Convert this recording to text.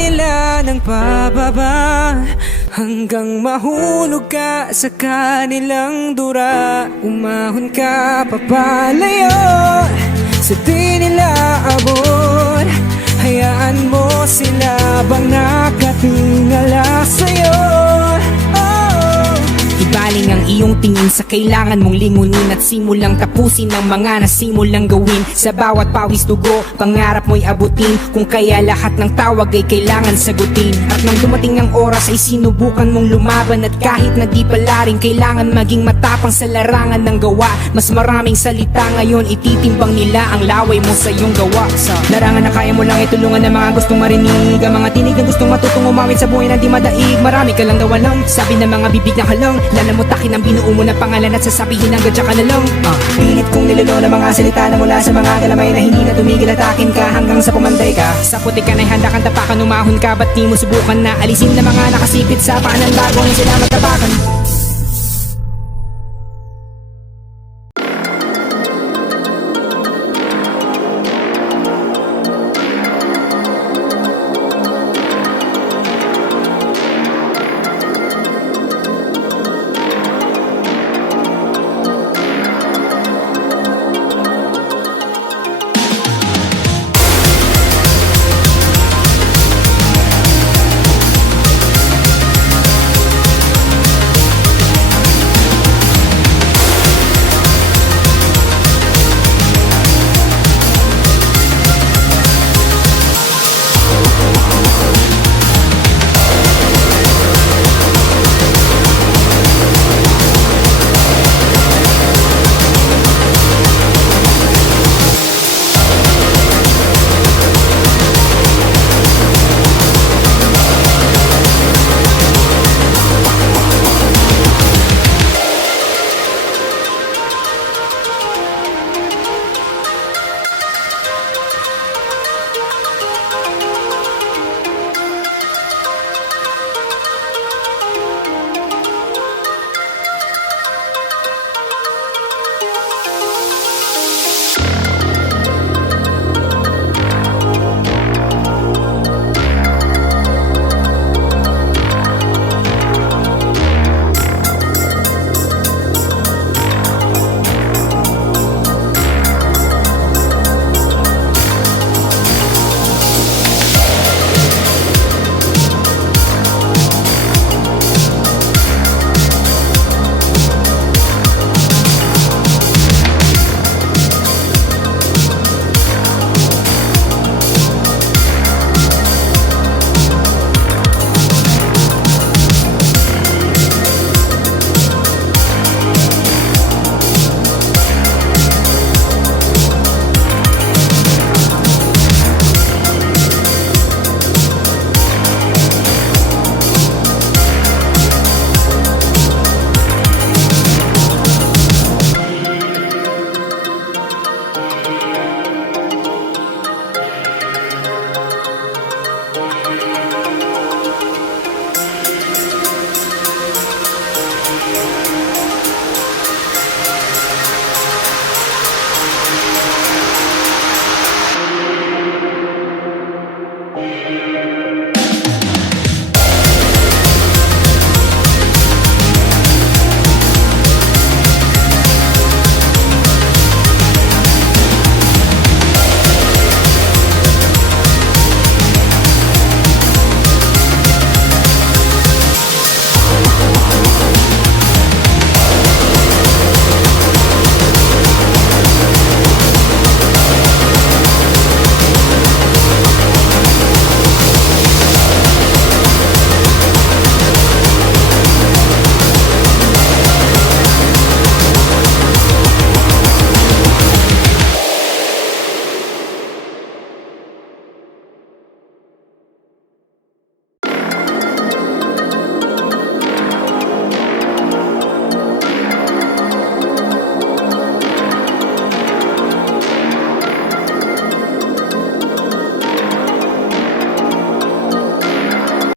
nila ng pababa, hanggang mahulog ka sa kanilang dura. Umahon ka papalayo sa di nila abot. Hayaan mo sila bang nakatingala sa'yo. Ibaling ang iyong tingin sa kailangan mong lingunin at simulang tapusin ang mga nasimulang gawin. Sa bawat pawis dugo, pangarap mo'y abutin. Kung kaya lahat ng tawag ay kailangan sagutin. At nang dumating ang oras ay sinubukan mong lumaban. At kahit na di pala rin kailangan maging matapang sa larangan ng gawa. Mas maraming salita ngayon ititimbang nila ang laway mo sa iyong gawa. Sa larangan na kaya mo lang itulungan ng mga gustong marinig, ang mga tinig na gustong matutong umawit sa buhay na di madaig. Marami ka lang daw alam, sabi ng mga bibig na halang. Lalamutakin ang binuo mo na pangalan at sasabihin hanggang tsaka na lang. Pilit kong nilolo ng mga salita na mula sa mga galamay na hindi na tumigil at akin ka hanggang sa pumanday ka. Sa putik ka na'y handa kang tapakan, umahon ka, ba't di mo subukan na alisin na mga nakasipit sa paanan bago na sila magtapakan.